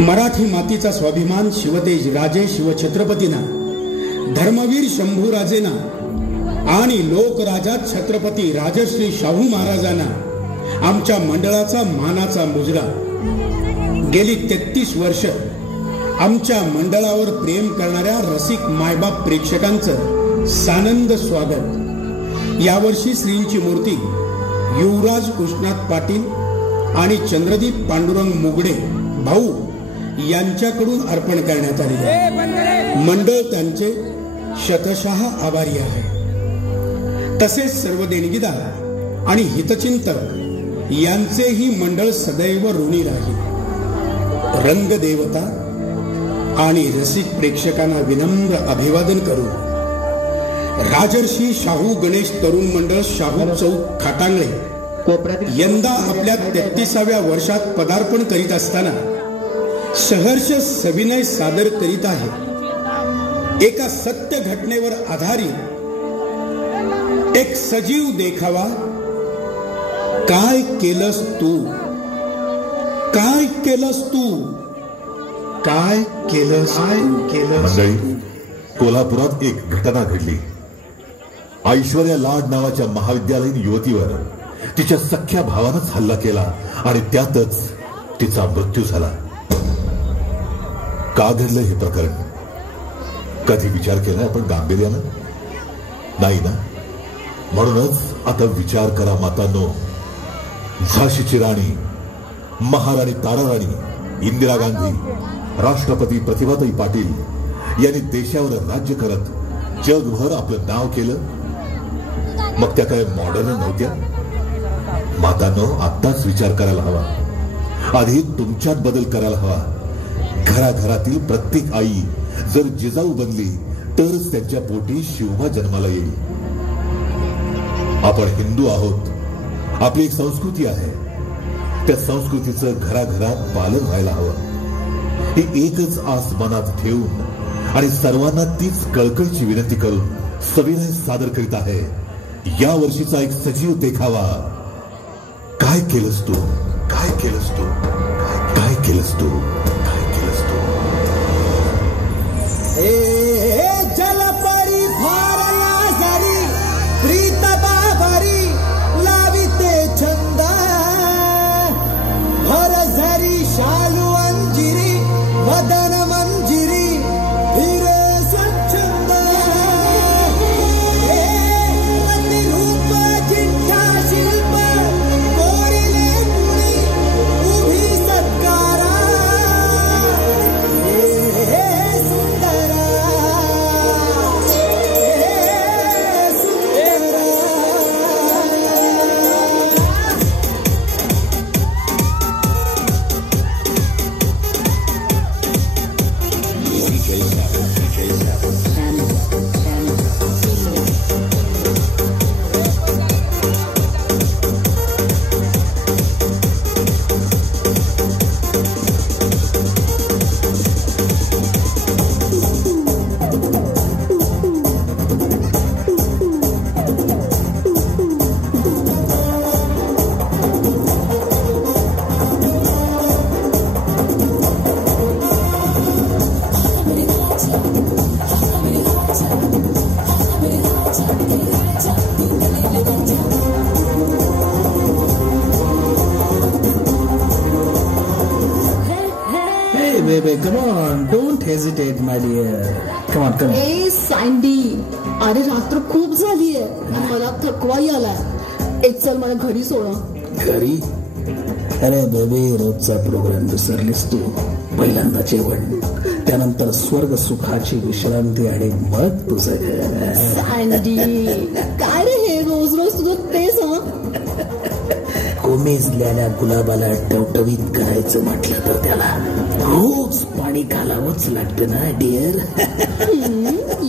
मराठी मातीचा स्वाभिमान शिवतेज राजे शिवछत्रपतींना, धर्मवीर शंभूराजेंना आणि लोकराजा छत्रपती राजश्री शाहू महाराजांना आमच्या मंडळाचा मानाचा मुजरा. गेली 33 वर्ष आमच्या मंडळावर प्रेम करणाऱ्या रसिक मायबाप प्रेक्षकांचं सानंद स्वागत. यावर्षी श्रींची मूर्ती युवराज कृष्णात पाटील आणि चंद्रदीप पांडुरंग मुगडे भाऊ यांच्याकडून अर्पण करण्यात आली. मंडळ त्यांचे शतशः आभारी आहे. तसेच सर्व देणगीदार आणि हितचिंतक यांचेही मंडळ सदैव ऋणी राहील. रंगदेवता आणि रसिक प्रेक्षकांना विनम्र अभिवादन करून राजर्षी शाहू गणेश तरुण मंडळ शाहू चौक खाटांगळे यंदा आपल्या 33व्या वर्षात पदार्पण करीत असताना सहर्ष सविनय सादर करीत आहे. एका सत्य घटनेवर आधारित एक सजीव देखावा, काय केलंस तू, काय केलंस तू, काय केलंस मंडळी, कोल्हापुरात एक घटना घडली. ऐश्वर्या लाड नावाच्या महाविद्यालयीन युवतीवर तिच्या सख्या भावानंच हल्ला केला आणि त्यातच तिचा मृत्यू झाला. का घडलं हे प्रकरण? कधी विचार केला आपण गांभीर्यानं? नाही ना. म्हणूनच आता विचार करा मातांनो. झाशीची राणी, महाराणी ताराराणी इंदिरा गांधी, राष्ट्रपती प्रतिभाताई पाटील यांनी देशावर राज्य करत जगभर आपलं नाव केलं. मग त्या काय मॉडर्न नव्हत्या? मातांनो, आत्ताच विचार करायला हवा. आधी तुमच्यात बदल करायला हवा. घराघरातील प्रत्येक आई जर जिजाऊ बनली तरच त्यांच्या पोटी शिवबा जन्माला येईल. आपण हिंदू आहोत. आपली एक संस्कृती आहे. त्या संस्कृतीचं घराघरात पालन व्हायला हवं. ही एकच आस मनात ठेवून आणि सर्वांना तीच कळकळीची विनंती करून सविनय सादर करीत आहे या वर्षीचा एक सजीव देखावा. काय केलंस तू, काय केलंस तू, काय केलंस तू, काय केलंस तू. जलपरी फारला झरी प्रीत बाबरी लाविते छंद भर झरी शालू अंजिरी वदन मंजिरी हिरे स्वच्छंद प्रतिरूप जिंठा शिल्प कोरिले मुळी उभी सत्कारा सुंदरा Come on, don't hesitate, my dear. Come on, come on. A sandy, अरे रात्र खूप झालीये, मला थकवाही आलाय. एक चल मला घरी सोडा. घरी? अरे बेबी, रोजचा प्रोग्राम विसरलीस तू. पहिल्यांदा जेवण, त्यानंतर स्वर्ग सुखाची विश्रांती आणि मग तुझं घर. सँडी, काय रे हे रोज रोज तुझं तेच हं? कोमेजलेल्या गुलाबाला टवटवीत करायचं म्हटलं तर त्याला रोज पाणी घालावंच लागतं ना डिअर.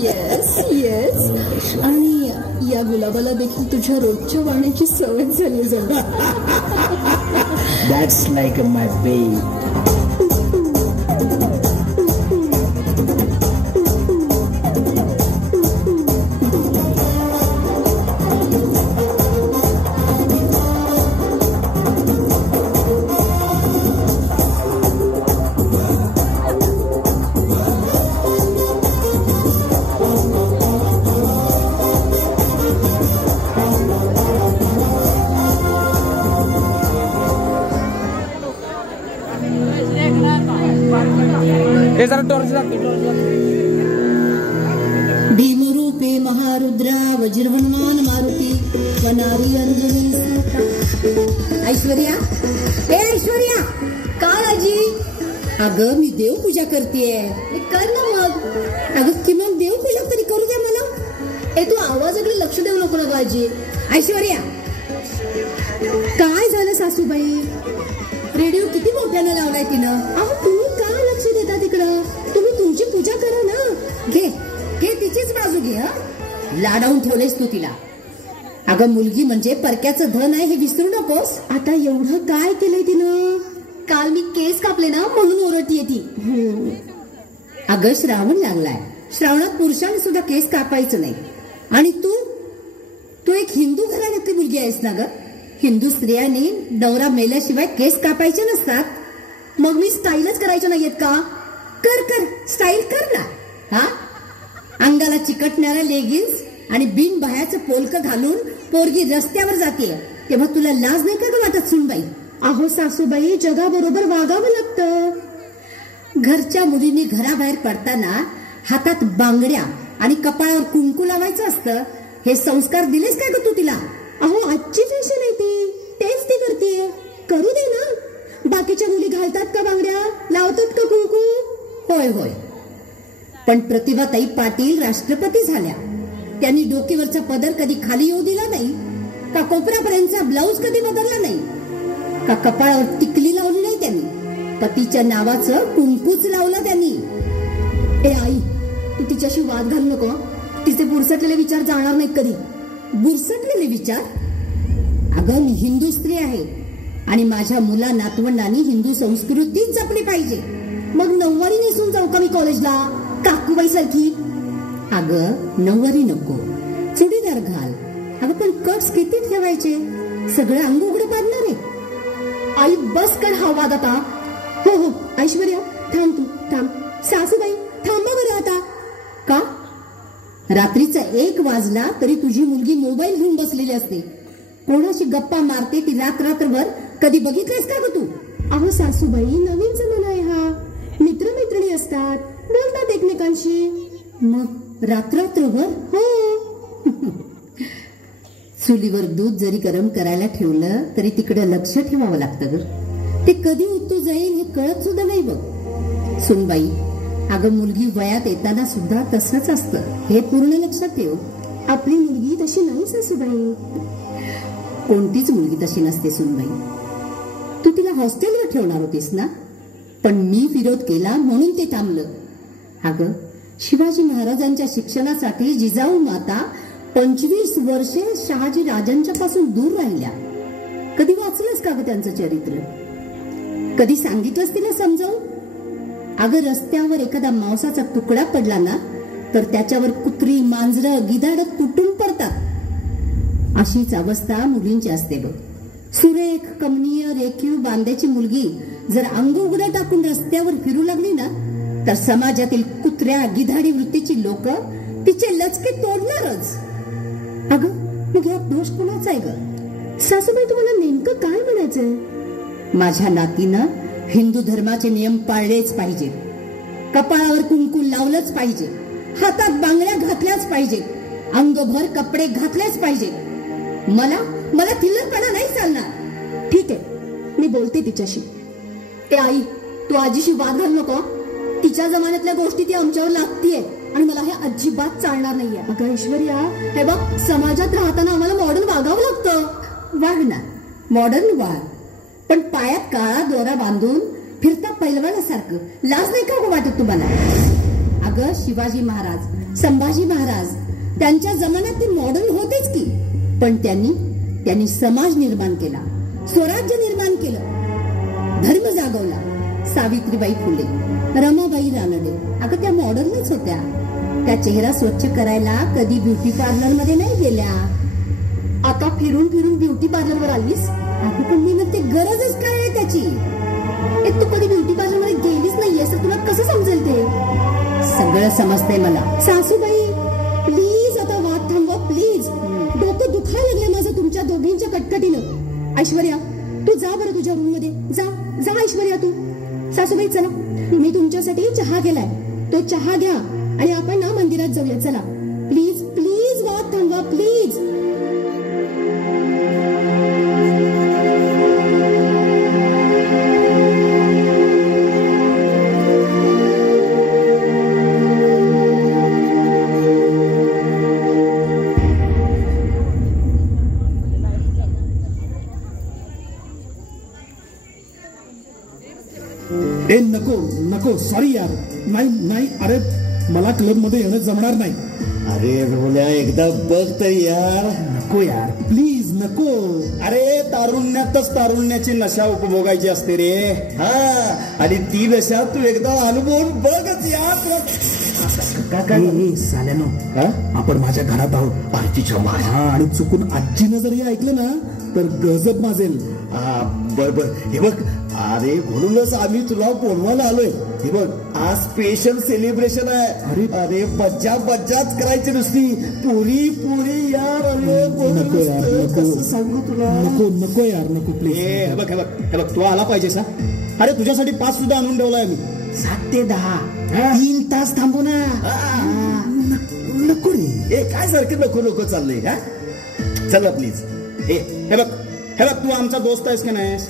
Yes yes. आणि या गुलाबाला देखील तुझ्या रोजच्या वाण्याची सवय झाली जणू. That's like my baby. हे जरा टॉर्च लागते. भीमरूपे महारुद्रा वज्रहनुमान मारुती वनारी अंजनी सुता. ऐश्वर्या, ए ऐश्वर्या, काय आजी? अगं मी देवपूजा करतेय. कर ना मग. अगं किमान देवपूजा तरी करू द्या मला. तू आवाजाकडे लक्ष देऊ नको ना आजी. ऐश्वर्या, काय झालं सासूबाई? रेडिओ किती मोठ्यानं लावलाय तिनं. अहो तुम्ही काय लक्ष देता तिकडं? तुम्ही तुमची पूजा करा ना. घे घे तिचीच बाजू घे. लाडावून ठेवलेस तू तिला. अगं मुलगी म्हणजे परक्याचं धन आहे हे विसरू नकोस. आता एवढं काय केलंय तिनं? काल मी केस कापले ना म्हणून ओरडतीये ती. अगं श्रावण लागलाय. श्रावणात पुरुषांनी सुद्धा केस कापायचं नाही. आणि तू एक हिंदू घराण्यातली मुलगी आहेस ना ग. हिंदू स्त्रियांनी नवरा मेल्याशिवाय केस कापायचे नसतात. मग मी स्टाईलच करायच्या नाहीयेत का? कर कर स्टाईल कर ना. हा, अंगाला चिकटणारा लेगिन्स आणि बिन बाह्याचं पोलकं घालून पोरगी रस्त्यावर जाते तेव्हा तुला लाज नाही का ग वाटत सुनबाई? अहो सासूबाई, जगाबरोबर वागावं लागतं. घरच्या मुलींनी घराबाहेर पडताना हातात बांगड्या आणि कपाळावर कुंकू लावायचं असतं. हे संस्कार दिलेस काय ग तू तिला? अहो आजची फॅशन आहे ती, तेच ती करते. करू दे ना. बाकीच्या मुली घालतात का बांगड्या, लावतात का कुंकू? होय होय, पण प्रतिभाताई पाटील राष्ट्रपती झाल्या. त्यांनी डोकीवरचा पदर कधी खाली येऊ दिला नाही का? कोपऱ्यापर्यंतचा ब्लाऊज कधी बदलला नाही का? कपाळावर टिकली लावली नाही त्यांनी. पतीच्या नावाचं कुंकूच लावलं त्यांनी. ए आई, तू तिच्याशी वाद घालू नको. तिचे बुरसटलेले विचार जाणार नाहीत कधी. बुरसटलेले विचार? अगं मी हिंदू स्त्री आहे आणि माझ्या मुला नातवंडांनी हिंदू संस्कृतीच जपली पाहिजे. मग नऊवारी नेसून जाऊ का मी कॉलेजला, काकूबाई सारखी? अगं नऊवारी नको, चुडीदार घाल. अगं पण कट्स किती ठेवायचे? सगळं अंग उघडं पाडणार आहे. आई बस कर हा वाद आता. हो हो ऐश्वर्या, थांब तू थांब. सासूबाई थांबा बरं आता. का? रात्रीचा 1 वाजला तरी तुझी मुलगी मोबाईल घेऊन बसलेली असते. कोणाशी गप्पा मारते ती रात्रभर कधी बघितलंस का ग तू? अहो सासूबाई, नवीन जमाना आहे हा. मित्रमैत्रिणी असतात, बोलतात एकमेकांशी. मग रात्रभर? हो. चुलीवर दूध जरी गरम करायला ठेवलं तरी तिकडे लक्ष ठेवावं लागतं ग. ते कधी उतू जाईल हे कळत सुद्धा नाही बघ. सुनबाई, अगं मुलगी वयात येताना सुद्धा तसंच असतं, हे पूर्ण लक्षात ठेव. आपली मुलगी तशी नाही सासूबाई. कोणतीच मुलगी तशी नसते सुनबाई. तू तिला हॉस्टेलवर ठेवणार होतीस ना, पण मी विरोध केला म्हणून ते थांबलं. अगं शिवाजी महाराजांच्या शिक्षणासाठी जिजाऊ माता 25 वर्षे शहाजी राजांच्या पासून दूर राहिल्या. कधी वाचलंस का ग त्यांचं चरित्र? कधी सांगितलंस तिला समजावून? अगं रस्त्यावर एखादा मांसाचा तुकडा पडला ना तर त्याच्यावर कुत्री, मांजरं, गिधाडं तुटून पडतात. अशीच अवस्था मुलींची असते बघ. सुरेख, कमनीय, रेखीव बांध्याची मुलगी जर अंग उघडं टाकून रस्त्यावर फिरू लागली ना तर समाजातील कुत्र्या, गिधाडी वृत्तीची लोक तिचे लचके तोडणारच. अगं मग यात दोष कोणाचा आहे ग? सासूबाई, तुम्हाला नेमकं काय म्हणायचंय? माझ्या नातीनं हिंदू धर्माचे नियम पाळलेच पाहिजे. कपाळावर कुंकू लावलंच पाहिजे. हातात बांगड्या घातल्याच पाहिजे. अंगभर कपडे घातलेच पाहिजे. मला थिल्लरपणा नाही चालणार. ठीक आहे, मी बोलते तिच्याशी. ए आई, तू आजीशी वाद घालू नको. तिच्या जमान्यातल्या गोष्टी ती आमच्यावर लागतीये आणि मला हे अजिबात चालणार नाहीये. अगं ऐश्वर्या, हे बघ, समाजात राहताना आम्हाला मॉडर्न वागावं लागतं. वाढ ना, मॉडर्न वाढ, पण पायात काळा दोरा बांधून फिरता पैलवानासारखं लाज नाही का वाटत तुम्हाला? अगं शिवाजी महाराज, संभाजी महाराज त्यांच्या जमान्यात ते मॉडर्न होतेच की, पण त्यांनी समाज निर्माण केला, स्वराज्य निर्माण केलं, धर्म जागवला. सावित्रीबाई फुले, रमाबाई रानडे, अगं त्या मॉडर्नच होत्या. त्या चेहरा स्वच्छ करायला कधी ब्युटी पार्लर मध्ये नाही गेल्या. आता फिरून फिरून ब्युटी पार्लरवर आलीस? अगं पण मी म्हणते गरजच काय आहे त्याची? तू कधी ब्युटी पार्लर मध्ये गेलीच नाहीयेस तर तुला कसं समजेल ते? सगळं समजतंय मला. सासूबाई प्लीज आता वाद थांबवा प्लीज. डोकं दुखायला लागलंय माझं तुमच्या दोघींच्या कटकटीनं. ऐश्वर्या तू जा बरं तुझ्या रूम मध्ये जा. जा ऐश्वर्या तू. सासूबाई चला. मी तुमच्यासाठी चहा केलाय, तो चहा घ्या आणि आपण ना मंदिरात जाऊया. चला प्लीज प्लीज, वाद थांबवा प्लीज. ए नको नको, सॉरी यार, नाही नाही, अरे मला क्लब मध्ये येणं जमणार नाही. अरे रोल्या, एकदा बघ तरी यार. नको यार, प्लीज नको. अरे तारुण्यातच तारुण्याची नशा उपभोगायची असते रे. हा, आणि ती नशा तू एकदा अनुभवून बघच यार. काय साल्यानो, आपण माझ्या घरात आहोत. आरतीच्या माझ्या. हा, आणि चुकून आजीनं जर हे ऐकलं ना तर गजब माजेल. बर, हे बघ, अरे म्हणूनच आम्ही तुला बोलवायला आलोय. हे बघ, आज स्पेशल सेलिब्रेशन आहे. अरे मज्जाच करायची नुसती. पुरी यार. अरे नको यार, नको. कसं सांगू तुला. नको यार, नको प्लीज. हे बघ तू आला पाहिजेस हा. अरे तुझ्यासाठी पास सुद्धा आणून ठेवलाय मी. 7 ते 10 3 तास थांबू ना. नको रे. काय सारखं नको चाललंय. हा, चल ना प्लीज. हे बघ तू आमचा दोस्त आहेस की नाहीस?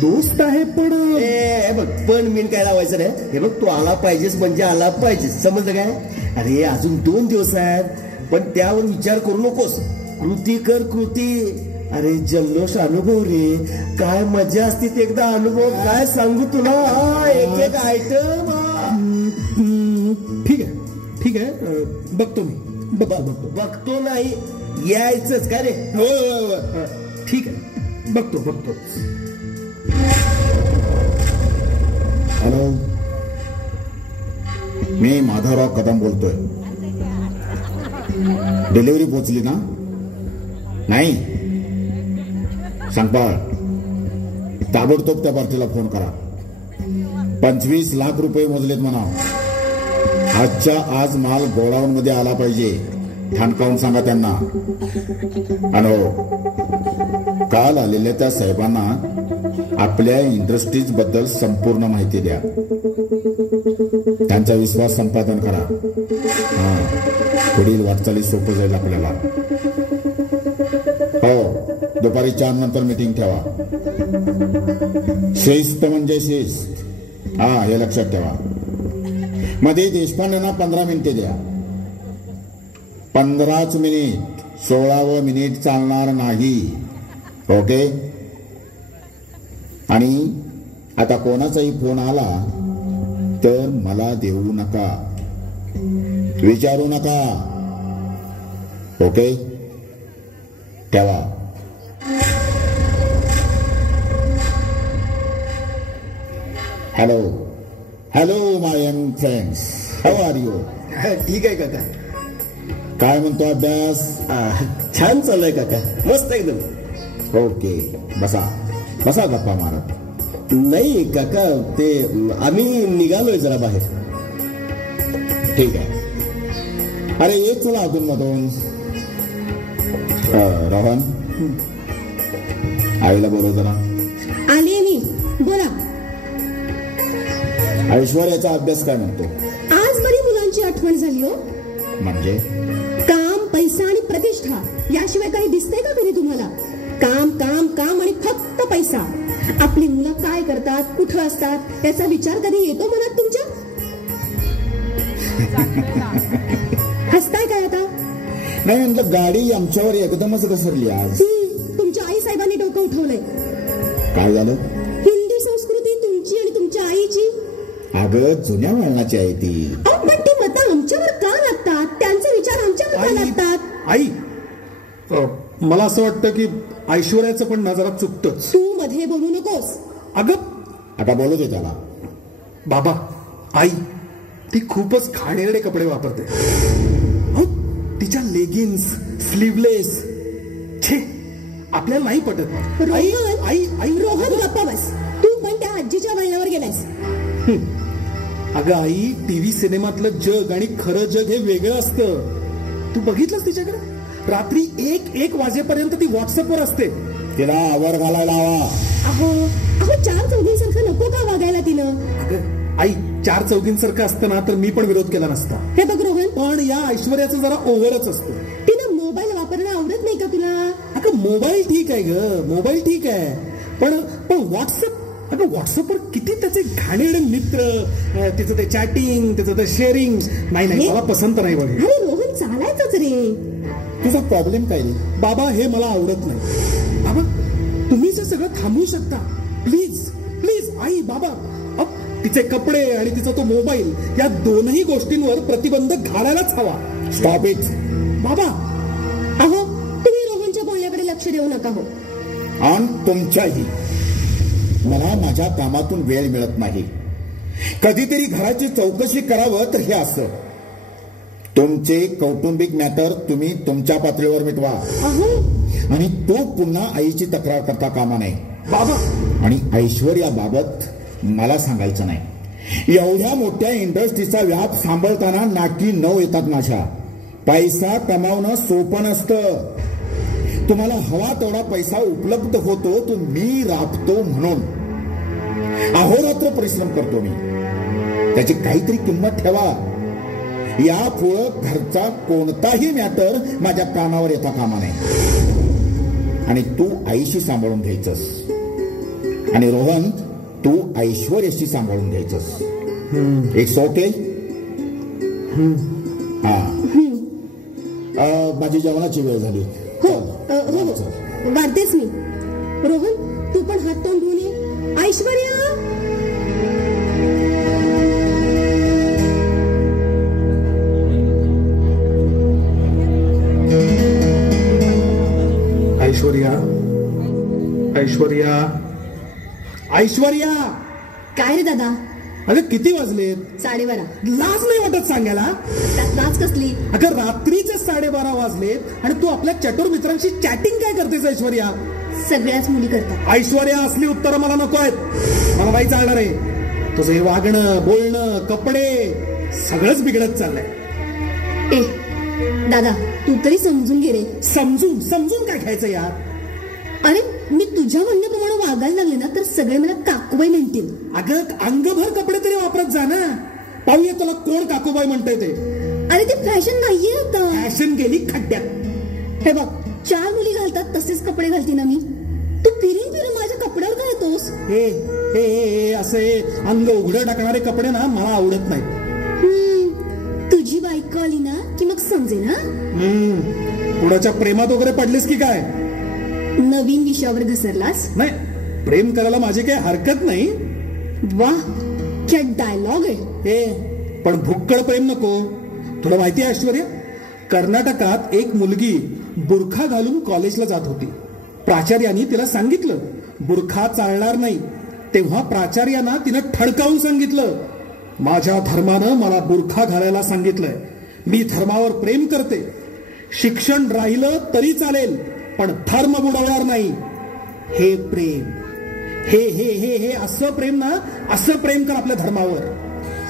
दोस्त आहे पण हे बघ, पण मीन काय लावायचं नाही. हे बघ, तू आला पाहिजेस म्हणजे आला पाहिजेस, समजलं काय. अरे अजून 2 दिवस आहेत, पण त्यावर विचार करू नकोस. कृती कर, कृती. अरे जल्लोष अनुभव रे. काय मजा असते ते एकदा अनुभव. काय सांगू तुला. एक आयटम. ठीक आहे, बघतो मी. बघतो नाही, यायचंच काय रे. हो, ठीक आहे, बघतो. हॅलो, मी माधवराव कदम बोलतोय. डिलिव्हरी पोचली ना? नाही, सांगपाळ ताबडतोब त्या पार्टीला फोन करा. 25 लाख रुपये मोजलेत म्हणा. आजच्या आज माल गोडाऊन मध्ये आला पाहिजे. ठणकावून सांगा त्यांना. आणि काल आलेल्या त्या साहेबांना आपल्या इंडस्ट्रीज बद्दल संपूर्ण माहिती द्या. त्यांचा विश्वास संपादन करा. पुढील वाटचाली सोपं जाईल आपल्याला. हो, दुपारी 4 नंतर मीटिंग ठेवा. शिस्त म्हणजे शिस्त. हे लक्षात ठेवा. मध्ये देशपांडेंना 15 मिनिटे द्या. 15च मिनिट, 16वं मिनिट चालणार नाही. ओके. आणि आता कोणाचाही फोन आला तर मला देऊ नका, विचारू नका. ओके, ठेवा. Hello my young friends, how are you? ठीक आहे काका. काय म्हणतो अभ्यास? छान चाललंय काका, मस्त एकदम. ओके, बसा गप्पा मारत. नाही काका, ते आम्ही निघालोय जरा बाहेर. ठीक आहे. अरे येत चला अधून मधून. रोहन, आईला बोलव जरा. आली मी, बोला. ऐश्वर्याचा अभ्यास काय म्हणतो? आज बरी मुलांची आठवण झाली हो. म्हणजे काम, पैसा आणि प्रतिष्ठा याशिवाय काही दिसतंय का कधी तुम्हाला? काम काम काम आणि फक्त पैसा. आपली मुलं काय करतात, कुठं असतात याचा विचार कधी येतो मनात तुमच्या? हसताय काय आता? नाही म्हटलं, गाडी आमच्यावर एकदमच घसरली आज. तुमच्या आई साहेबांनी डोकं उठवलंय. काय झालं? हिंदी संस्कृती तुमची आणि तुमच्या आईची. अगं जुन्या वळणाची आहे ती. पण ती मतं आमच्यावर का लागतात? त्यांचे विचार आमच्यावर का लागतात? आई, मला असं वाटतं की ऐश्वर्याचं पण ना जरा चुकतंच. तू मध्ये बोलू नकोस. अगं, आता बोलू दे त्याला. बाबा, आई ती खूपच घाणेरडे कपडे वापरते. तिच्या लेगिन्स, स्लीवलेस, छे, आपल्याला नाही पटत. आई रोहन, गप्पा बस. तू पण त्या आजीच्या वळणावर गेलायस. अगं आई, टीव्ही सिनेमातलं जग आणि खरं जग हे वेगळं असतं. तू बघितलंस तिच्याकडे? रात्री 1 वाजेपर्यंत ती व्हॉट्सअपवर असते. तिला आवर घालायला हवा. अहो 4 चौघींसारखं नको का वागायला तिनं? आई 4 चौघींसारखं असतं ना तर मी पण विरोध केला नसता. हे बघ रोहन, पण या ऐश्वर्याचं जरा ओव्हरच असतं. तिला मोबाईल वापरणं आवडत नाही का तुला? अगं मोबाईल ठीक आहे ग, मोबाईल ठीक आहे, पण व्हॉट्सअप, अगं व्हॉट्सअपवर किती त्याचे घाणेरडे मित्र, तिचं ते चॅटिंग, तिचं ते शेअरिंग, नाही मला पसंत नाही बघ. अरे रोहन, चालायचंच रे. तुझा प्रॉब्लेम काय रे? बाबा हे मला आवडत नाही. बाबा तुम्ही जे सगळं थांबवू शकता, प्लीज प्लीज. आई बाबा, तिचे कपडे आणि तिचा तो मोबाईल, या दोनही गोष्टींवर प्रतिबंध घालायलाच हवा. स्टॉप इट बाबा. अहो, तुम्ही रोहनच्या बोलण्याकडे लक्ष देऊ नका हो. आणि तुमच्याही. मला माझ्या कामातून वेळ मिळत नाही. कधीतरी घराची चौकशी करावं तर हे असं. तुमचे कौटुंबिक मॅटर तुम्ही तुमच्या पातळीवर मिटवा आणि तो पुन्हा आईची तक्रार करता कामा नये बाबा. आणि ऐश्वर्याबाबत मला सांगायचं नाही. एवढ्या मोठ्या इंडस्ट्रीचा व्याप सांभाळताना नाकी 9 येतात माझ्या. पैसा कमावणं सोपं नसतं. तुम्हाला हवा तेवढा पैसा उपलब्ध होतो तो मी राबतो म्हणून. अहोरात्र परिश्रम करतो मी. त्याची काहीतरी किंमत ठेवा. यापुढं घरचा कोणताही मॅटर माझ्या कानावर येता कामा नये. आणि तू आईशी सांभाळून घ्यायचंस आणि रोहन तू ऐश्वर्याशी सांभाळून घ्यायचंस. एक ओके? हा, माझी जेवणाची वेळ झाली. हो वाढतेच मी. रोहन, तू पण हात तोंड धुवून ये. ऐश्वर्या, ऐश्वर्या, ऐश्वर्या, ऐश्वर्या. काय रे दादा? अगं किती वाजलेत? 12:30. लाज नाही वाटत सांगायला? त्यात लाज कसली? अगं रात्रीचे 12:30 वाजलेत आणि तू आपल्या चटूर मित्रांशी चॅटिंग काय करतेस ऐश्वर्या? सगळ्याच मुली करतात. ऐश्वर्या, असली उत्तरं मला नको आहेत. मला नाही चालणार आहे. तुझं हे वागणं, बोलणं, कपडे सगळंच बिघडत चाललंय. ए दादा, तू तरी समजून घे रे. समजून काय घ्यायचं यार? अरे मी तुझ्या म्हणण्याप्रमाणे वागायला लागले ना तर सगळे मला काकूबाई म्हणतील. अगं अंगभर कपडे तरी वापरत जा ना. पाहूया तुला कोण काकूबाई म्हणतंय ते. अरे ते फॅशन नाहीये आता. फॅशन गेली खड्ड्यात. हे बघ, 4 मुली घालतात तसेच कपडे घालते ना मी. तू फिरून माझ्या कपड्यावर काय येतोस? हे असे अंग उघडं टाकणारे कपडे ना मला आवडत नाही. तुझी बायको आली ना की मग समजे ना. कुणाच्या प्रेमात वगैरे पडलीस की काय? नवीन विषयावर घसरलास? नाही, प्रेम करायला माझी काही हरकत नाही. वाह, क्या डायलॉग आहे. पण भुक्कड प्रेम नको. तुला माहिती आहे ऐश्वर्या, कर्नाटकात एक मुलगी बुरखा घालून कॉलेजला जात होती. प्राचार्यांनी तिला सांगितलं बुरखा चालणार नाही. तेव्हा प्राचार्यांना तिनं ठणकावून सांगितलं, माझ्या धर्मानं मला बुरखा घालायला सांगितलंय. मी धर्मावर प्रेम करते. शिक्षण राहिलं तरी चालेल पण धर्म बुडवणार नाही. हे प्रेम, हे असं प्रेम ना, असं प्रेम कर आपल्या धर्मावर.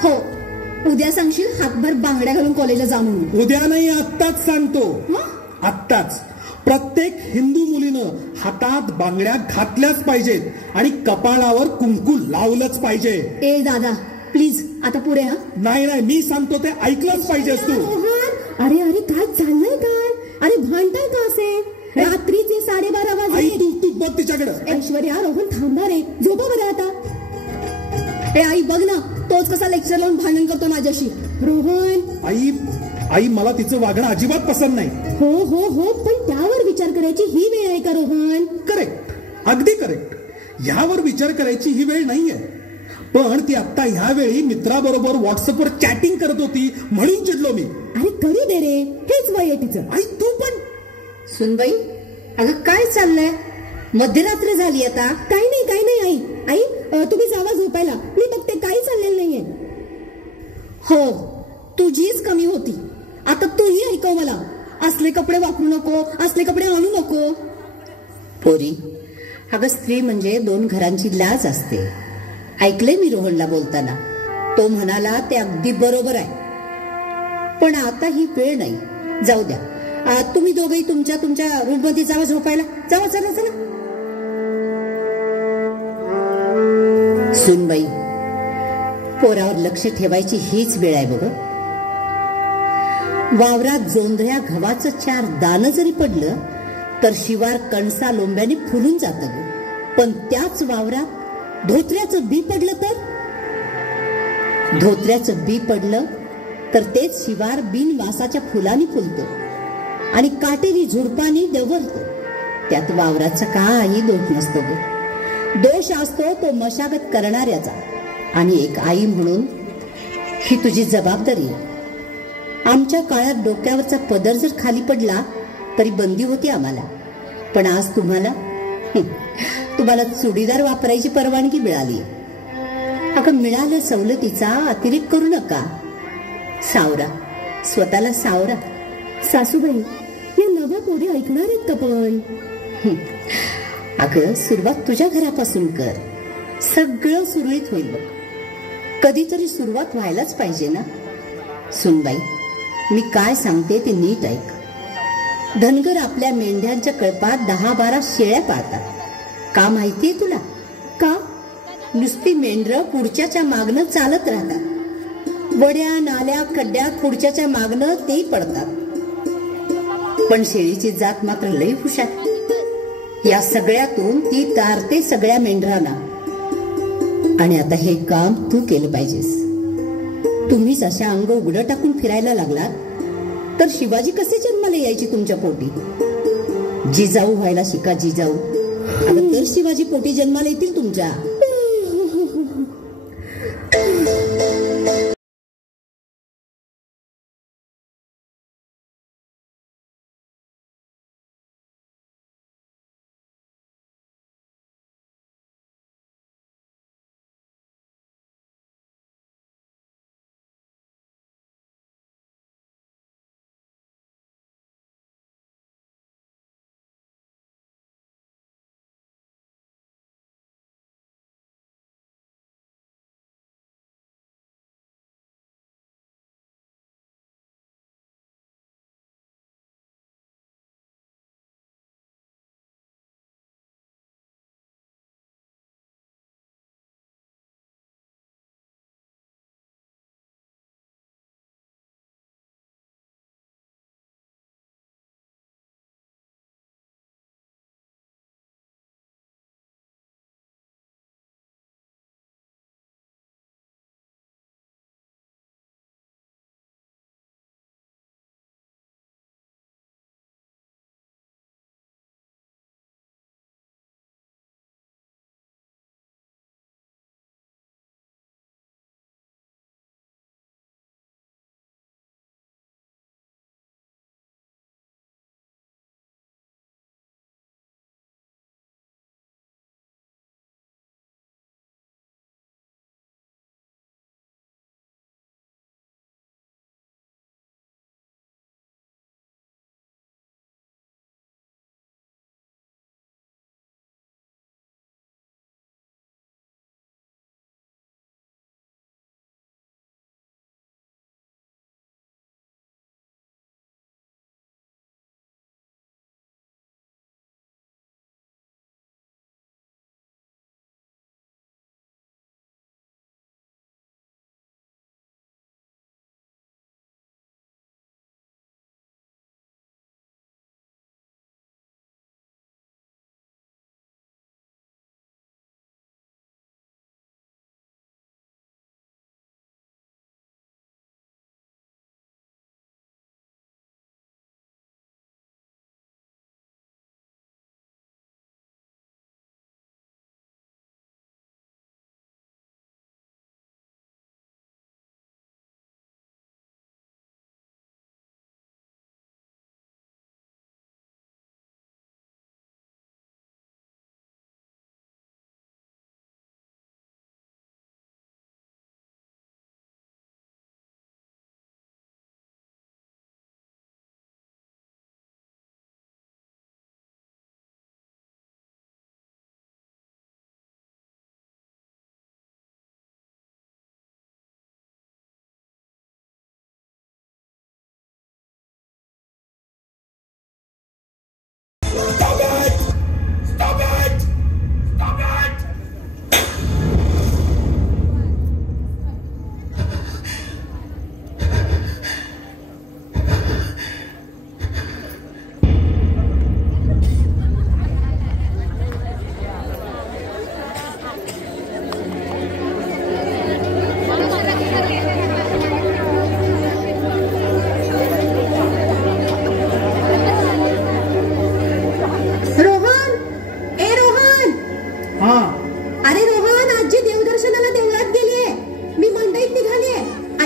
हो, उद्या सांगशील हातभर बांगड्या घालून कॉलेजला जा म्हणून? उद्या नाही, आत्ताच सांगतो. आत्ताच. प्रत्येक हिंदू मुलीनं हातात बांगड्या घातल्याच पाहिजेत आणि कपाळावर कुंकू लावलंच पाहिजे. ए दादा प्लीज, आता पुढे. हा नाही, मी सांगतो ते ऐकलंच पाहिजेस तू. अरे काय चाललंय काय? अरे भांडताय का असे? रात्रीचे 12:30 वाजले. तू बघ तिच्याकडे. ऐश्वर्या, रोहन थांबा रे, झोपा बरं आता. ए आई बघ ना, तोच कसा लेक्चर लावून भांडण करतो माझ्याशी. रोहन. आई मला तिचं वागणं अजिबात पसंत नाही. हो, पण त्यावर विचार करायची ही वेळ आहे का रोहन? करेक्ट, अगदी करेक्ट. ह्यावर विचार करायची ही वेळ नाहीये. पण ती आता ह्या वेळी मित्राबरोबर व्हॉट्सअपवर चॅटिंग करत होती म्हणून चिडलो मी. अरे करू दे रे, हेच वय आहे तिचं. आई तू पण. सुनबाई, अगं काय चाललंय? मध्यरात्र झाली आता. काही नाही आई तुम्ही जावा झोपायला. मी बघते, काही चाललेलं नाहीये. हो, तुझीच कमी होती. आता तूही ऐकव मला. असले कपडे वापरू नको, असले कपडे आणू नको. पोरी, अगं स्त्री म्हणजे 2 घरांची लाज असते. ऐकलंय मी रोहनला बोलताना. तो म्हणाला ते अगदी बरोबर आहे. पण आता ही वेळ नाही. जाऊ द्या, तुम्ही दोघेही तुमच्या रूम मध्ये जावा झोपायला. जावा, चला. सुनबाई, पोरावर लक्ष ठेवायची हीच वेळ आहे बघ. वावरात जोंधळ्या गव्हाचं 4 दाणं जरी पडलं तर शिवार कणसा लोंब्याने फुलून जातं ग. पण त्याच वावरात धोत्र्याचं बी पडलं तर तेच शिवार बिन वासाच्या फुलांनी फुलतं आणि काटेरी झुडपानी डवरतं. त्यात वावराचा काही दोष नसतो ग. दोष असतो तो मशागत करणाऱ्याचा. आणि एक आई म्हणून ही तुझी जबाबदारी आहे. आमच्या काळात डोक्यावरचा पदर जर खाली पडला तरी बंदी होती आम्हाला. पण आज तुम्हाला चुडीदार वापरायची परवानगी मिळाली. अगं मिळालं सवलतीचा अतिरेक करू नका. सावरा, स्वतःला सावरा. सासूबाई, या नव्या पोरी ऐकणार आहेत का पण? अगं सुरुवात तुझ्या घरापासून कर. सगळं सुरळीत होईल बघ. कधीतरी सुरुवात व्हायलाच पाहिजे ना. सुनबाई, मी काय सांगते ते नीट ऐक. धनगर आपल्या मेंढ्यांच्या कळपात 10-12 शेळ्या पाळतात. का माहितीये तुला? का? नुसती मेंढरं पुढच्याच्या मागणं चालत राहतात. वड्या नाल्या खड्ड्यात पुढच्याच्या मागणं तेही पडतात. पण शेळीची जात मात्र लई हुशार. या सगळ्यातून ती तारते सगळ्या मेंढरांना. आणि आता हे काम तू केलं पाहिजेस. तुम्हीच अशा अंग उघडं टाकून फिरायला लागलात तर शिवाजी कसे जन्माला यायचे तुमच्या पोटी? जिजाऊ व्हायला शिका, जिजाऊ. तर शिवाजी पोटी जन्माला येतील तुमच्या.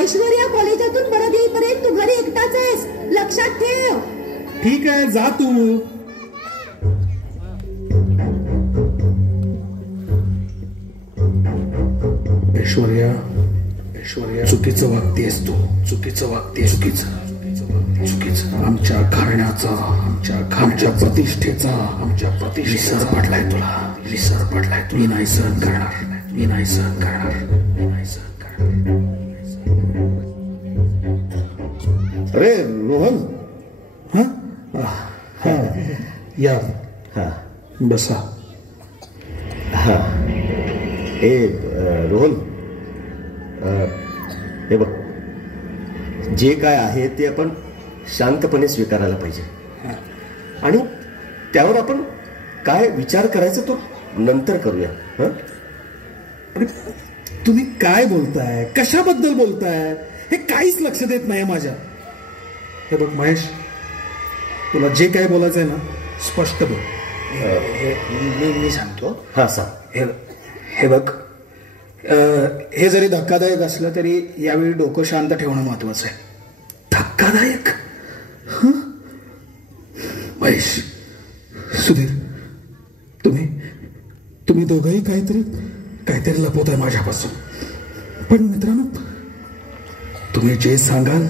ऐश्वर्या कॉलेजातून परत येईपर्यंत तू घरी एकटाच आहेस, लक्षात ठेव. ठीक आहे, जा तू. ऐश्वर्या, चुकीचं वागतेस तू, चुकीचं वागतेस, चुकीचं. आमच्या घराण्याचा, प्रतिष्ठेचा विसर पडलाय तुला. मी नाही सहन करणार. अरे रोहन, या बसा. हे रोहन, हे बघ, जे काय आहे ते आपण शांतपणे स्वीकारायला पाहिजे आणि त्यावर आपण काय विचार करायचा तो नंतर करूया. तुम्ही काय बोलताय, कशाबद्दल बोलताय हे काहीच लक्ष देत नाही माझ्या. हे बघ महेश, तुला जे काय बोलायचंय ना स्पष्ट बोल. मी सांगतो. हा सांग. हे बघ, हे जरी धक्कादायक असलं तरी यावेळी डोकं शांत ठेवणं महत्वाचं आहे. धक्कादायक? महेश, सुधीर, तुम्ही दोघंही काहीतरी लपवताय माझ्यापासून. पण मित्रांनो, तुम्ही जे सांगाल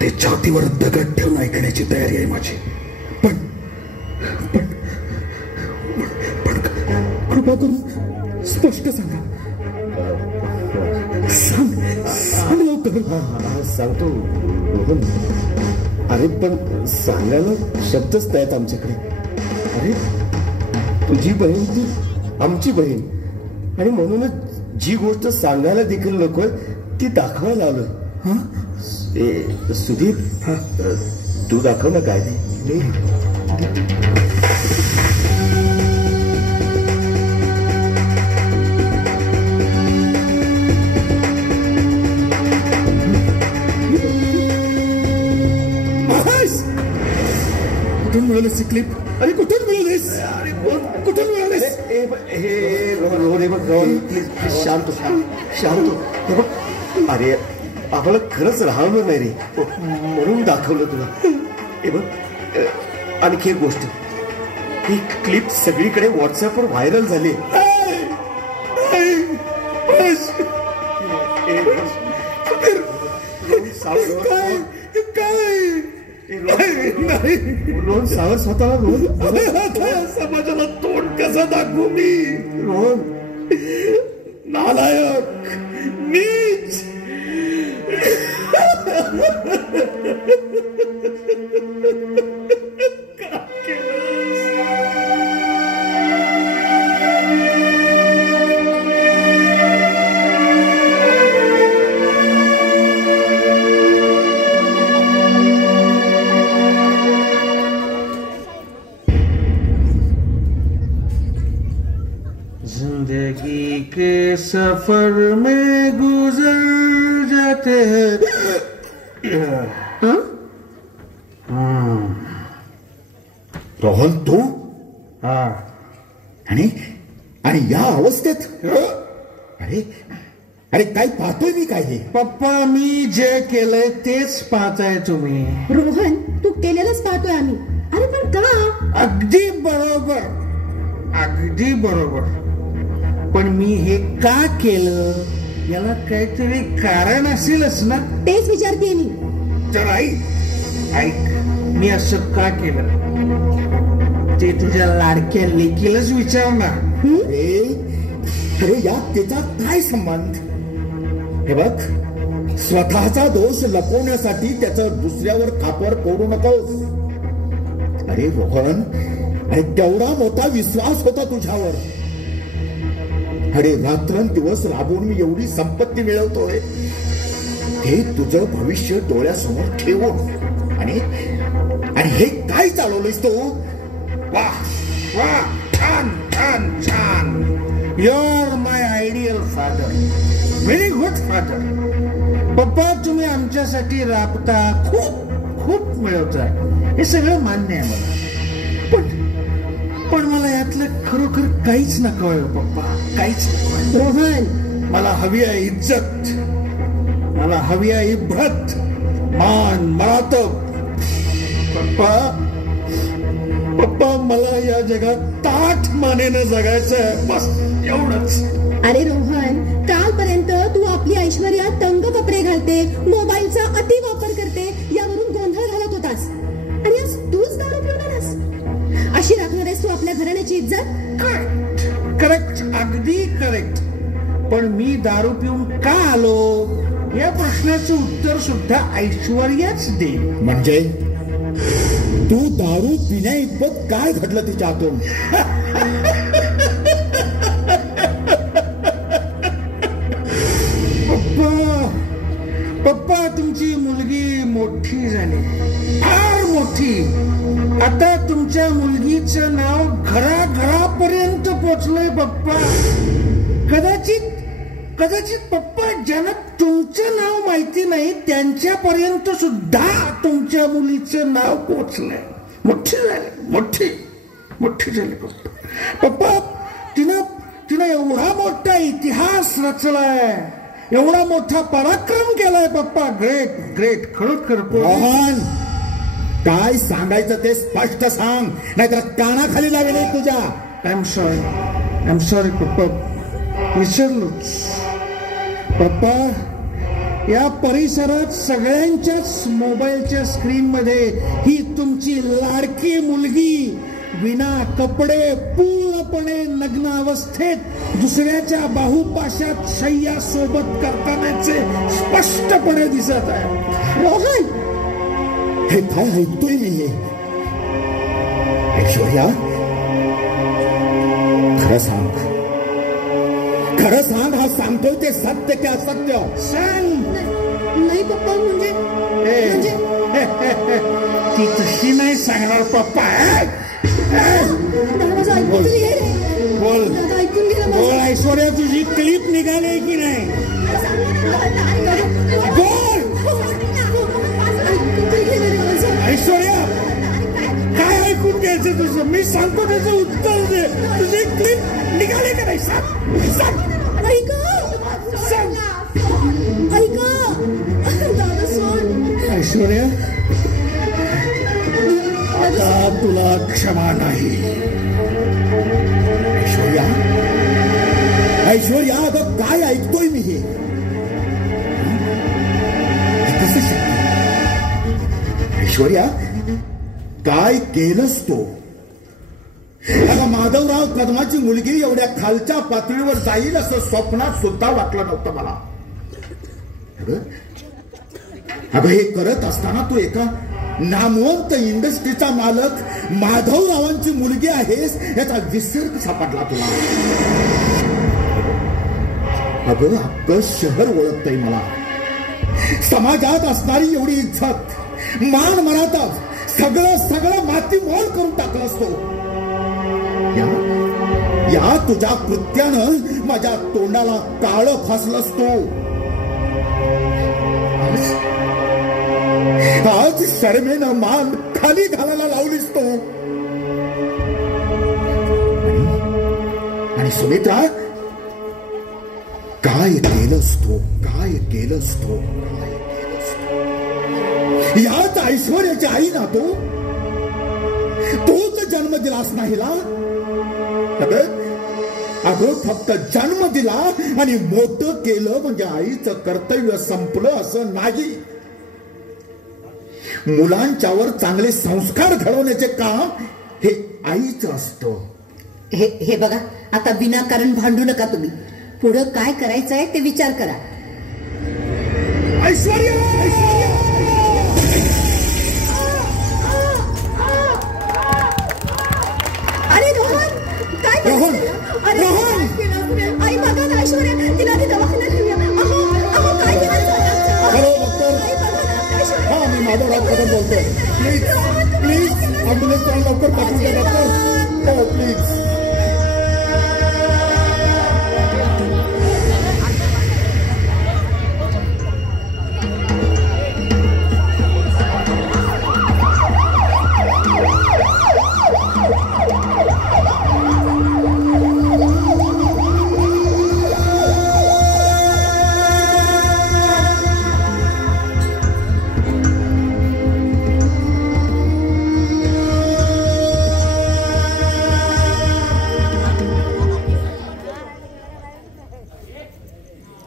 ते छातीवर दगड ठेवून ऐकण्याची तयारी आहे माझी. पण कृपा करून स्पष्ट सांगा. सांग लवकर. सांगतो रोहन. अरे पण सांगायला शब्दच नाहीत आमच्याकडे. अरे तुझी बहीण ती आमची बहीण, आणि म्हणूनच जी गोष्ट सांगायला देखील नकोय ती दाखवायला आलोय. सुधीर, तू दाखव ना काय ते. कुठून मिळालीस ही क्लिप? अरे कुठून मिळालीस? कुठून मिळालीस? हे रोहन, प्लीज शांत. हे बघ, अरे आम्हाला खरंच राहवलं नाही रे, म्हणून दाखवलं तुला. हे बघ, आणखी एक गोष्ट, ही क्लिप सगळीकडे व्हॉट्सअपवर व्हायरल झाली. रोहन सावर स्वतःला. रोहन, समाजाला तोंड कसं दाखवू मी? रोहन नालायक, नीच. जिंदगी के सफर में गुजर जाते हैं. रोहन, तू आणि या अवस्थेत? अरे काय पाहतोय मी? काय हे? पप्पा, मी जे केलंय तेच पाहताय तुम्ही. रोहन, तू केलेलंच पाहतोय आम्ही. अरे पण का? अगदी बरोबर. पण मी हे का केलं याला काहीतरी कारण असेलच ना. तेच विचारते मी. तर ऐक, मी असं का केलं ते तुझ्या लाडक्या लेकीलाच विचार ना. अरे यात त्याचा काय संबंध? हे बघ, स्वतःचा दोष लपवण्यासाठी त्याचं दुसऱ्यावर खापर फोडू नकोस. अरे रोहन, अरे तेवढा मोठा विश्वास होता तुझ्यावर. अरे रात्रंदिवस राबून मी एवढी संपत्ती मिळवतोय, हे तुझं भविष्य डोळ्यासमोर ठेवून, आणि हे काय चालवलंयस तू? वाह, छान. You are my ideal father, very good father. पप्पा, तुम्ही आमच्यासाठी राबता, खूप मिळवताय, हे सगळं मान्य आहे मला. पण मला यातलं खरोखर काहीच नको आहे पप्पा, काहीच नको. रोहन, मला हवी आहे इज्जत, मला हवी आहे इब्रत, मान मरातब. पप्पा मला या जगात ताठ मानेनं जगायचं, बस एवढंच. अरे रोहन, कालपर्यंत तू आपली ऐश्वर्या तंग कपडे घालते, मोबाईलचा अति वापर करते, यावरून गोंधळ घालत होतास. आणि आज तूच दारू पिऊन आलास. अशी राखणार आहेस तू आपल्या घराण्याची इज्जत? करेक्ट, अगदी करेक्ट. पण मी दारू पिऊन का आलो या प्रश्नाचं उत्तर सुद्धा ऐश्वर्याच दे. म्हणजे तू दारू पिण्या इतपत काय घडलं तिच्या हातून? पप्पा तुमची मुलगी मोठी झाली, फार मोठी. आता तुमच्या मुलगीचं नाव घराघरापर्यंत पोचलंय पप्पा. कदाचित पप्पा ज्यांना तुमचं नाव माहिती नाही त्यांच्यापर्यंत सुद्धा तुमच्या मुलीचं नाव पोचलंय. मोठी झाली पप्पा. तिनं एवढा मोठा इतिहास रचलाय, एवढा मोठा पराक्रम केलाय पप्पा. ग्रेट खरोखर. रोहन, काय सांगायचं ते स्पष्ट सांग, नाहीतर कानाखाली लावेल तुझ्या. आय एम सॉरी पप्पा, विसरलोच. पप्पा, या परिसरात सगळ्यांच्याच मोबाईलच्या स्क्रीन मध्ये ही तुमची लाडकी मुलगी विना कपडे पूर्णपणे नग्न अवस्थेत दुसऱ्याच्या बाहुपाशात शय्या सोबत करतानाचे स्पष्टपणे दिसत आहे. रोहन, हे काय ऐकतोय मी? ऐश्वर्या, खरं सांग, हा सांगतोय ते सत्य की असत्य? सांग. नाही पप्पा, म्हणजे ती तशी नाही सांगणार पप्पा. बोल ऐश्वर्या, तुझी क्लिप निघाली की नाही? बोल ऐश्वर्या, काय ऐकून घ्यायचं तुझं? मी सांगतो त्याचं उत्तर दे. तुझी क्लिप निघाली का नाही? सांग. ऐश्वर्या, आता तुला क्षमा नाही. ऐश्वर्या, अगं काय ऐकतोय मी? हे कसं शक्य? ऐश्वर्या, काय केलंस तो? अगं माधवराव कदमाची मुलगी एवढ्या खालच्या पातळीवर जाईल असं स्वप्नात सुद्धा वाटलं नव्हतं मला. अगं हे करत असताना तू एका नामवंत इंडस्ट्रीचा मालक माधवरावांची मुलगी आहेस याचा विसर सापडला तुला. अगं अख्खं शहर ओळखतंय मला. समाजात असणारी एवढी इज्जत, मान मराठा, सगळं मातीमोल करून टाकलं असतो. या तुझ्या कृत्यानं माझ्या तोंडाला काळं फासलंस तू. आज शर्मेनं मान खाली घालायला लावलीस तो. आणि सुमित्रा, काय केलंस तो? याच ऐश्वर्याची आई ना तोच जन्म दिलास नाही ला. अगं फक्त जन्म दिला आणि मोठं केलं म्हणजे आईचं कर्तव्य संपलं असं नाही. मुलांच्यावर चांगले संस्कार घडवण्याचे काम हे आईचं असतं. हे बघा, आता विनाकारण भांडू नका तुम्ही. पुढं काय करायचंय ते विचार करा. ऐश्वर्या, अरे रोहन, काय रोहन, आई बघा ना, ऐश्वर्या, तिला आधी दवाखान्यात घेऊया. अहो काय केलं? हॅलो डॉक्टर, हा मी माधवराव कदम बोलतोय. प्लीज ॲम्ब्युलन्स लवकर पाठवून द्या डॉक्टर. हो प्लीज.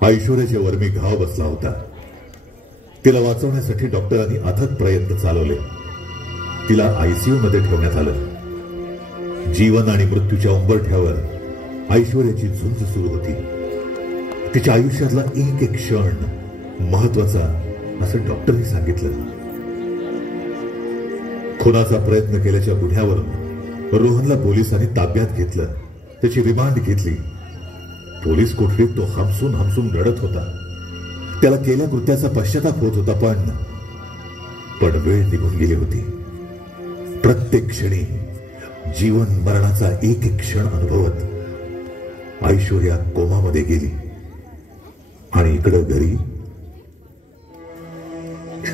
ऐश्वर्याच्या वर्मी घाव बसला होता. तिला वाचवण्यासाठी डॉक्टरांनी अथक प्रयत्न चालवले. तिला आयसीयू मध्ये ठेवण्यात आलं. जीवन आणि मृत्यूच्या उंबरठ्यावर ऐश्वर्याची झुंज सुरू होती. तिच्या आयुष्यातला एक एक क्षण महत्वाचा असं डॉक्टरनी सांगितलं. खुनाचा प्रयत्न केल्याच्या गुन्ह्यावरून रोहनला पोलिसांनी ताब्यात घेतलं. त्याची रिमांड घेतली. पोलीस कोठडीत तो हमसून हमसून रडत होता. त्याला केल्या कृत्याचा पश्चाताप होत होता. पण वेळ निघून गेली होती. प्रत्येक क्षणी जीवन मरणाचा एक एक क्षण अनुभवत ऐश्वर्या कोमामध्ये गेली. आणि इकडं घरी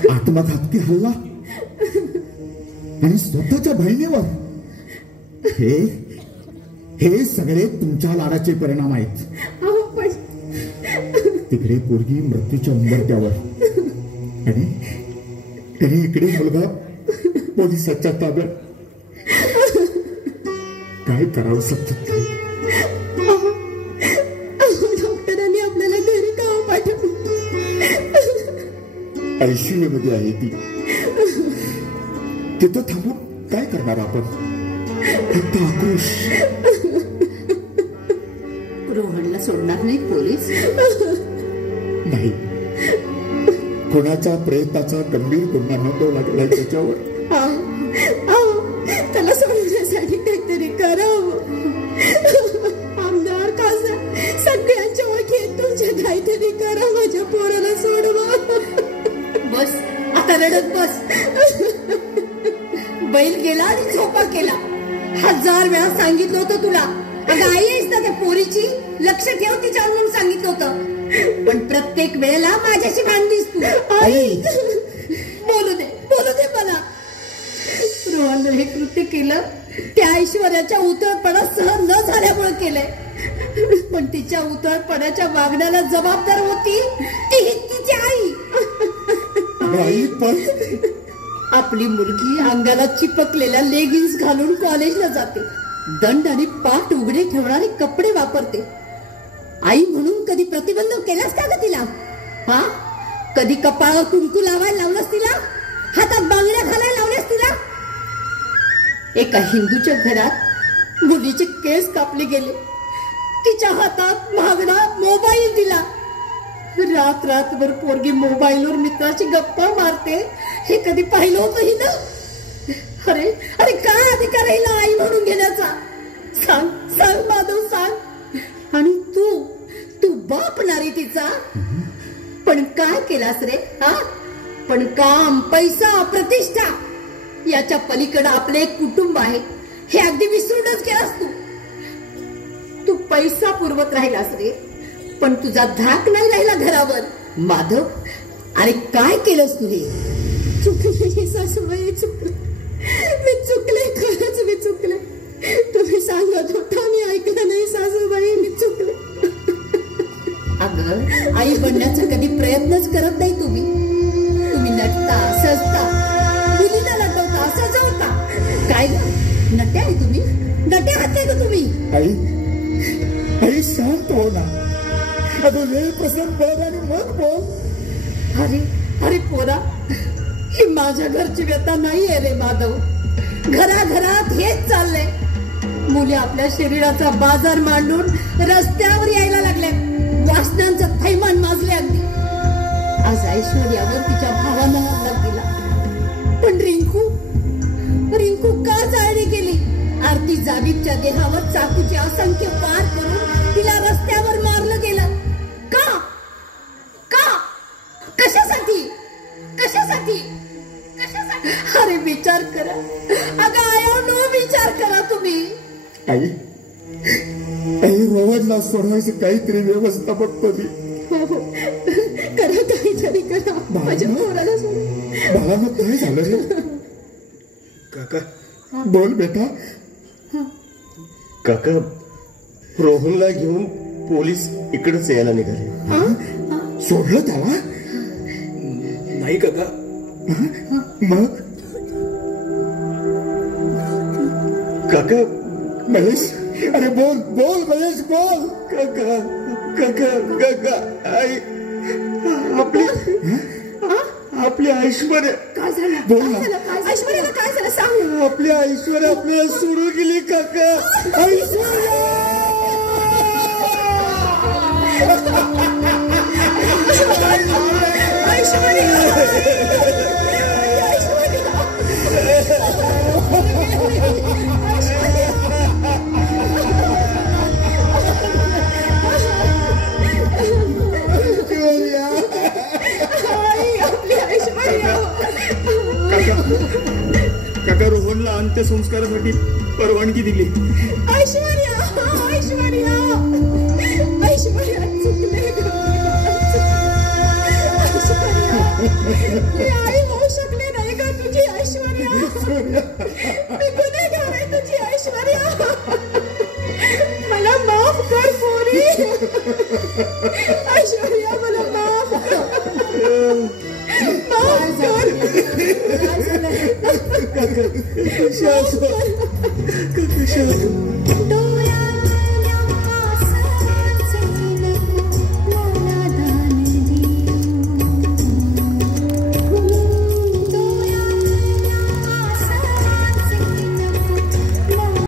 आत्मघातकी हल्ला आणि स्वतःच्या बहिणीवर, हे सगळे तुमच्या लाडाचे परिणाम आहेत. तिकडे पोरगी मृत्यूच्या उंबरठ्यावर आणि इकडे मुलगा पोलिसाच्या ताब्यात. काय करावं समजत नाही. डॉक्टरांनी आपल्याला घरी का पाठवलं? आयसीयू मध्ये आहे ती. तिथं थांबून काय करणार आपण? फक्त आक्रोश. रोहनला सोडणार नाही पोलीस? नाही. कोणाच्या प्रयत्नाचा गंभीर गुन्हा नोंदवला गेला त्याच्यावर. त्याला सोडवण्यासाठी काहीतरी करावं. आमदार खासदार सगळ्यांच्या ओळखी तुमच्या काहीतरी करा. माझ्या पोराला सोडवा. बस आता रडत बस. बैल गेला आणि झोपा केला. 1000 वेळा सांगितलं होतं तुला. अगं आई आहेस ना त्या पोरीची, लक्ष ठेव तिच्यावर म्हणून सांगितलं होतं. पण प्रत्येक वेळेला माझ्याशी भांडलीस तू. बोलू दे मला. रोहन हे कृत्य केलं त्या ऐश्वर्याच्या उतळपणा सहन न झाल्यामुळे केलंय. पण तिच्या उतळपणाच्या वागण्याला जबाबदार होती तिची आई. आपली मुलगी अंगाला चिपकलेल्या लेगिन्स घालून कॉलेजला जाते. दंड आणि पाठ उघडे ठेवणारे कपडे वापरते. आई म्हणून कधी प्रतिबंध केलास का ग तिला? हा, कधी कपाळावर कुंकू लावायला लावलंस तिला? हातात बांगड्या घालायला लावल्यास तिला? एका हिंदूच्या घरात मुलीचे केस कापले गेले. तिच्या हातात महागडा मोबाईल दिला. रात्रभर पोरगी मोबाईलवर मित्राची गप्पा मारते हे कधी पाहिलं होतं ही ना? अरे काय अधिकार आहे ना आई म्हणून घेण्याचा? सांग माधव सांग. आणि तू बाप नारी तिचा. पण काय केलास रे? हा, पण काम, पैसा, प्रतिष्ठा याच्या पलीकडे आपले एक कुटुंब आहे हे अगदी विसरूनच गेलास तू पैसा पुरवत राहिलास रे, पण तुझा धाक नाही राहिला घरावर. माधव, अरे काय केलंस तू? हे चुकले सासूबाई, चुकले. मी चुकले, खरंच मी चुकले. तुम्ही सांगत होता मी ऐकलं नाही सासूबाई. मी चुकले. अगं, आई बनण्याचा कधी प्रयत्नच करत नाही तुम्ही नटता, सजता, मुलीला नटवता, सजवता. काय ग, नटे आहे तुम्ही? नटे आहात का तुम्ही? आई शांत हो ना. अगं प्रसंग बघ आणि मग बोल. अरे पोरा, ही माझ्या घरची व्यथा नाही आहे रे माधव. घराघरात हेच चाललंय. मुली आपल्या शरीराचा बाजार मांडून रस्त्यावर यायला लागल्या. वासनांचं थैमान माजले अगदी. आज ऐश्वर्यावर तिच्या भावानं हल्ला केला. पण रिंकू का जाळली गेली? आरती जाबीबच्या देहावर चाकूचे असंख्य वार करून तिला रस्त्यावर मारलं गेलं. का? कशासाठी? अरे विचार करा. अगं आयानो, विचार करा तुम्ही. आई रोहनला सोडवायची काहीतरी व्यवस्था बघतो मी. करा, काहीतरी करा. माझ्या पोराला सोड. बाळाला काय झालं रे? काका, बोल बेटा. काका, रोहनला घेऊन पोलीस इकडेच यायला निघाले. सोडलं त्याला? नाही काका. मग काका, महेश, अरे बोल महेश, बोल. काका काका आई आपली ऐश्वर्या काय झालं? बोल काय ना. झालं? ऐश्वर्याला काय झालं सांग. आपली ऐश्वर्या आपल्याला सोडून गेली काका. ऐश्वर्या काका रोहनला अंत्यसंस्कारासाठी परवानगी दिली. ऐश्वर्या ऐश्वर्या ऐश्वर्या चुकले ग. मी आई होऊ शकले नाही का तुझी ऐश्वर्या. मी गुन्हेगार आहे तुझी ऐश्वर्या. मला माफ कर पोरी. ऐश्वर्या मला माफ कर. माफ कर. कशा